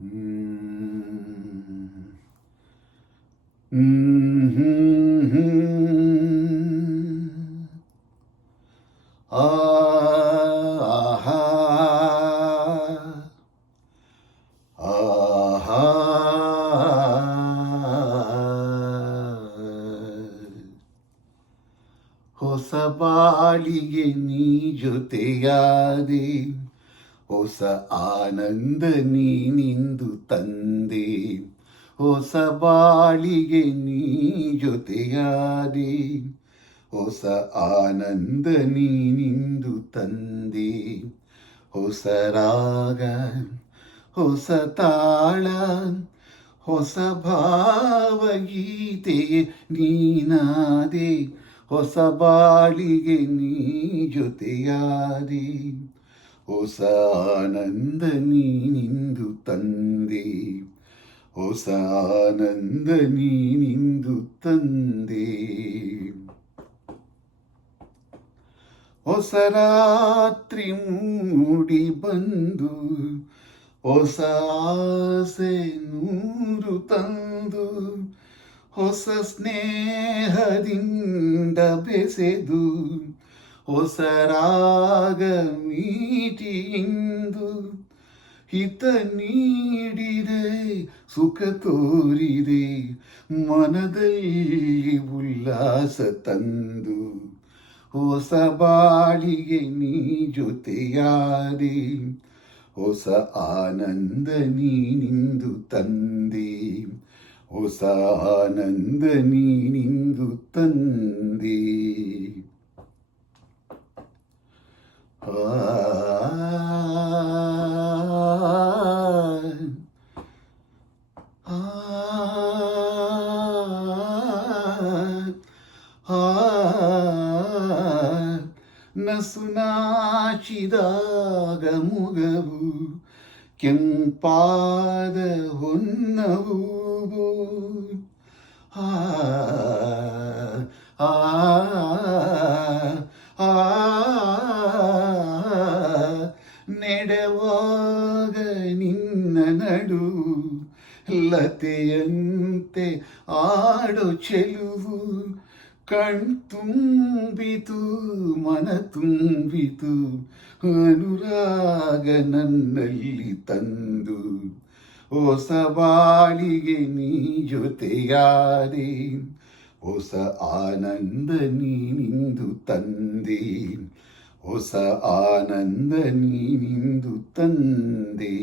Mm. Mm-hmm. Ah, ah, ಹೊಸ ಬಾಳಿಗೆ ನೀ ಜೊತೆಯಾದೆ, ಹೊಸ ಆನಂದ ನೀನಿಂದು ತಂದೆ. ಹೊಸ ಬಾಳಿಗೆ ನೀ ಜೊತೆಯಾದೆ, ಹೊಸ ಆನಂದ ನೀನಿಂದು ತಂದೆ. ಹೊಸ ರಾಗ, ಹೊಸ ತಾಳ, ಹೊಸ ಭಾವಗೀತೆ ನೀನಾದೆ. ಹೊಸ ಬಾಳಿಗೆ ನೀ ಜೊತೆಯಾದೆ, ಹೊಸ ಆನಂದ ನೀನಿಂದು ತಂದೆ. ಹೊಸ ಆನಂದ ನೀನಿಂದು ತಂದೆ. ಹೊಸ ರಾತ್ರಿ ಮೂಡಿ ಬಂದು, ಹೊಸ ಆಸೆ ನೂರು ತಂದು, ಹೊಸ ಸ್ನೇಹದಿಂದ ಬೆಸೆದು, ಹೊಸ ರಾಗ ಮೀಟಿಯಿಂದ ಹಿತ ನೀಡಿದೆ, ಸುಖ ತೋರಿದೆ, ಮನದಲ್ಲಿ ಉಲ್ಲಾಸ ತಂದು. ಹೊಸ ಬಾಳಿಗೆ ನೀ ಜೊತೆಯಾದೆ, ಹೊಸ ಆನಂದ ನೀನಿಂದು ತಂದೆ. ಹೊಸ ಆನಂದ ನೀನಿಂದು ತಂದೆ. ನಸು ನಾಚಿದಾಗ ಮುಗವು ಕೆಂಪಾದ ಹೊನ್ನವು. ಆ ಆ ಆ ನೆಡುವಾಗ ನಿನ್ನ ನಡು ಲತೆಯಂತೆ ಆಡೋ ಚೆಲುವು. ಕಣ್ತುಂಬಿತು ಮನ ತುಂಬಿತು, ಅನುರಾಗ ನನ್ನಲ್ಲಿ ತಂದು. ಹೊಸ ಬಾಳಿಗೆ ನೀ ಜೊತೆಯಾದೆ, ಹೊಸ ಆನಂದ ನೀನಿಂದು ತಂದೆ. ಹೊಸ ಆನಂದ ನೀನಿಂದು ತಂದೆ.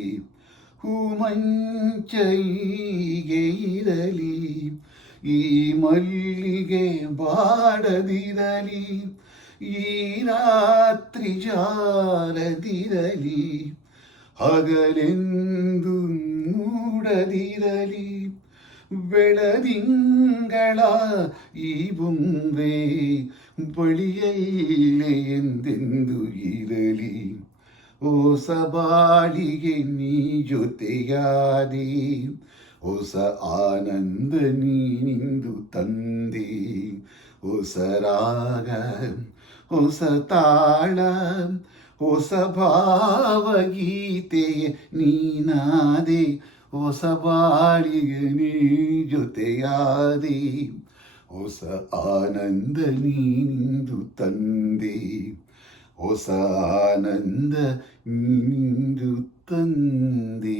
ಹೂಮಂಚ ಹೀಗೆ ಇರಲಿ, ಈ ಮಲ್ಲಿಗೆ ಬಾಡದಿರಲಿ, ಈ ರಾತ್ರಿ ಜಾರದಿರಲಿ, ಹಗಲೆಂದು ಮೂಡದಿರಲಿ. ಬೆಳದಿಂಗಳ ಈ ಬೊಂಬೆ ಬಳಿಯಲ್ಲೇ ಎಂದೆಂದು ಇರಲಿ. ಹೊಸ ಬಾಳಿಗೆ ನೀ ಜೊತೆಯಾದೆ, ಹೊಸ ಆನಂದ ನೀನಿಂದು ತಂದೆ. ಹೊಸ ರಾಗ, ಹೊಸ ತಾಳ, ಹೊಸ ಭಾವಗೀತೆ ನೀನಾದೆ. ಹೊಸ ಬಾಳಿಗೆ ನೀ ಜೊತೆಯಾದೆ, ಹೊಸ ಆನಂದ ನೀನಿಂದು ತಂದೆ. ಹೊಸ ಆನಂದ ನೀನಿಂದು ತಂದೆ.